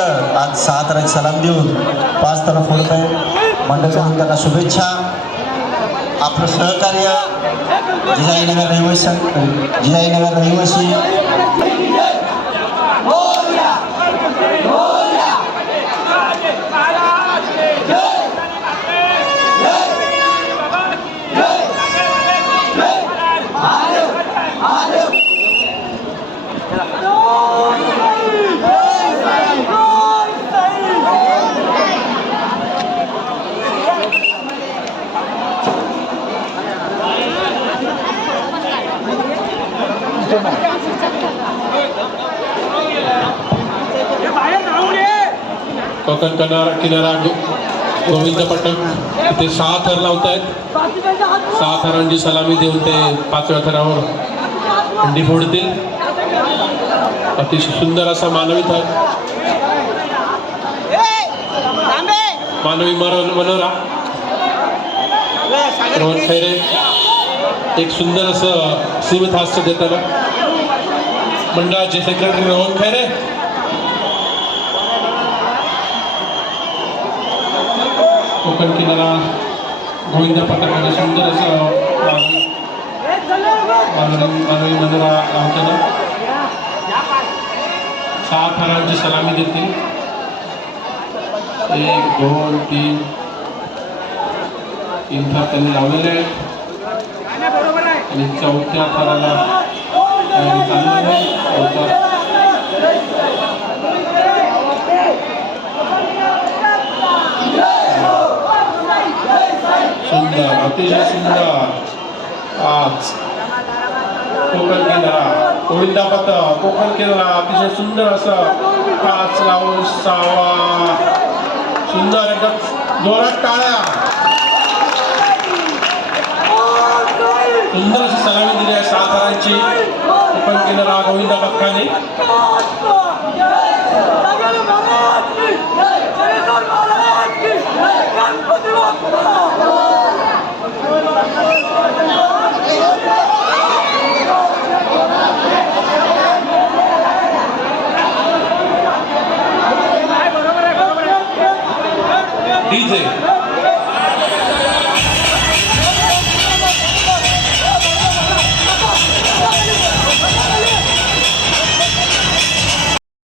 तर आज सहा तारीख सलाम देऊन पाच तारा फोन आहे. मंडळाकडून त्यांना शुभेच्छा. आपलं सहकार्य. जिजाईनगर रहिवासी जिजाईनगर रहिवासी. कोकण किनारा किनारा गोविंद पटक ते सहा थर लावत आहेत सहा थरांची सलामी देऊन ते पाचव्या थरावर हंडी फोडतील. अतिशय सुंदर असा मानवी थर. मानवी मर मनोरा. रोहन खैरे. एक सुंदर असं सीमित हास्य देताना मंडळाचे सेक्रेटरी रोहन खैरे. कोकण किनारा गोविंद पथकाने सुंदर असं सहा फरांची सलामी देते एक दोन तीन. तीन थर त्यांनी लावलेले आहेत. आणि चौथ्या फराला सुंदर अतिशय सुंदर. पाच. कोकण किनारा गोविंदा पथक कोकण किनारा अतिशय सुंदर असं. काच लावून सावा सुंदर एकदम जोरात टाळ्या सुंदर अशी सलामी दिली आहे सातारांची कोकण किनारा गोविंदा पथकाने डीजे